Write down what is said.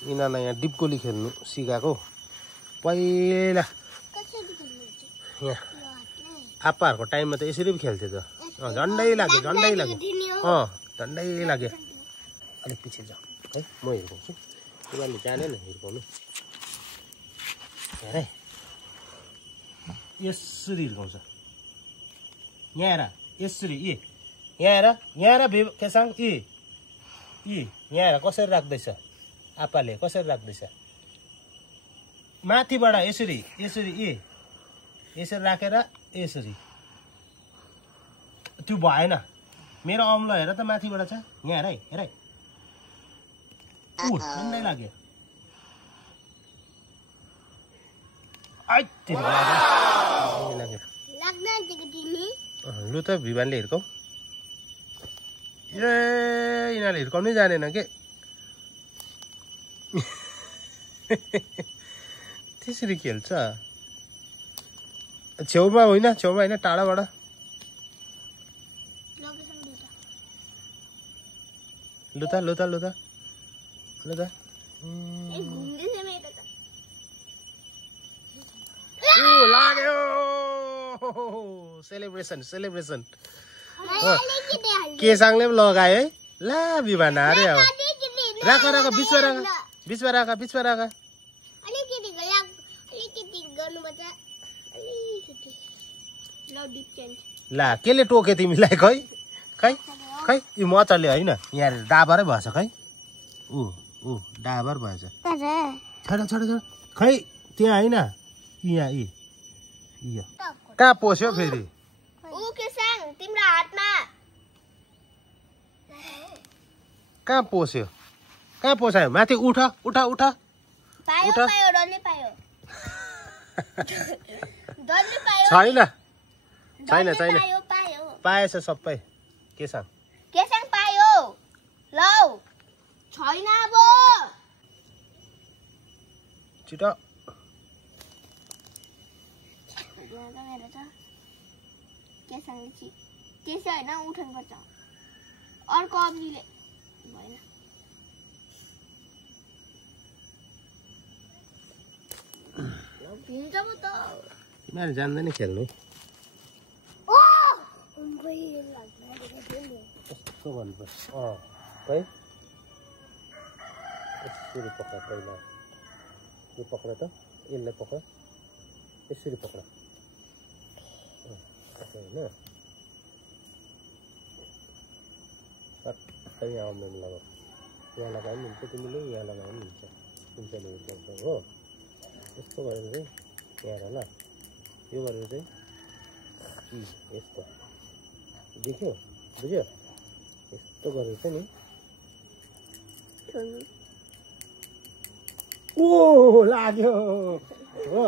यिनीहरूलाई यहाँ डिपगोली खेल्नु सिकाएको पहिला यहाँ आप्पाहरूको टाइममा त यसरी पो खेल्थ्यो त झन्डै लाग्यो झन्डै लाग्यो अलिक पछि जाऊ है म हिर्काउँछु तिमीहरूले जानेन हिर्काउनु हेर यसरी हिर्काउँछ यहाँ हेर यसरी यहाँ हेर केसाङ यहाँ हेर कसरी राख्दैछ आप्पाले कसरी राख्दैछ माथिबाट यसरी राखेर यसरी त्यो भएन मेरो अम्लो हेर त माथिबाट छ यहाँ हेर ठन्डै लाग्यो लु त भिवानले हिर्काउ यिनीहरूले हिर्काउनै जानेन के त्यसरी खेल्छ छेउमा होइन टाढाबाट लु त लाग्यो सेलिब्रेसन केसाङले पनि लगायो है ला बिहान अरे अब राख बिचमा राख ला केले टोके तिमीलाई खै यो मचले होइन यहाँ डाबरै भएछ खै ऊ डाबर भएछ छोड खै त्यहाँ होइन यहाँ कहाँ पोस्यो फेरि कहाँ पोसायो माथि उठ छैन पाएछ सबै केसाङ पायो लौ छैन अब छिटो त्यसै होइन उठाउनुपर्छ अर्को अब्लीले भएन तिमीहरू जान्दैन खेल्नु कस्तो भन्नुपर्छ है यसरी पक्रा पहिला यो पक्रा त यसलाई पक्रा यसरी पक्रा होइन सट्टै यहाँ आउनु लगाऊ यहाँ लगाए पनि हुन्छ तिमीले यहाँ लगाए पनि हुन्छ तिमीले हिर्काउँछौ हो यस्तो गरेर चाहिँ यहाँ हेर ल यो गरेर चाहिँ यस्तो देख्यो बुझ्यो यस्तो गरेर चाहिँ नि ओ लाग्यो हो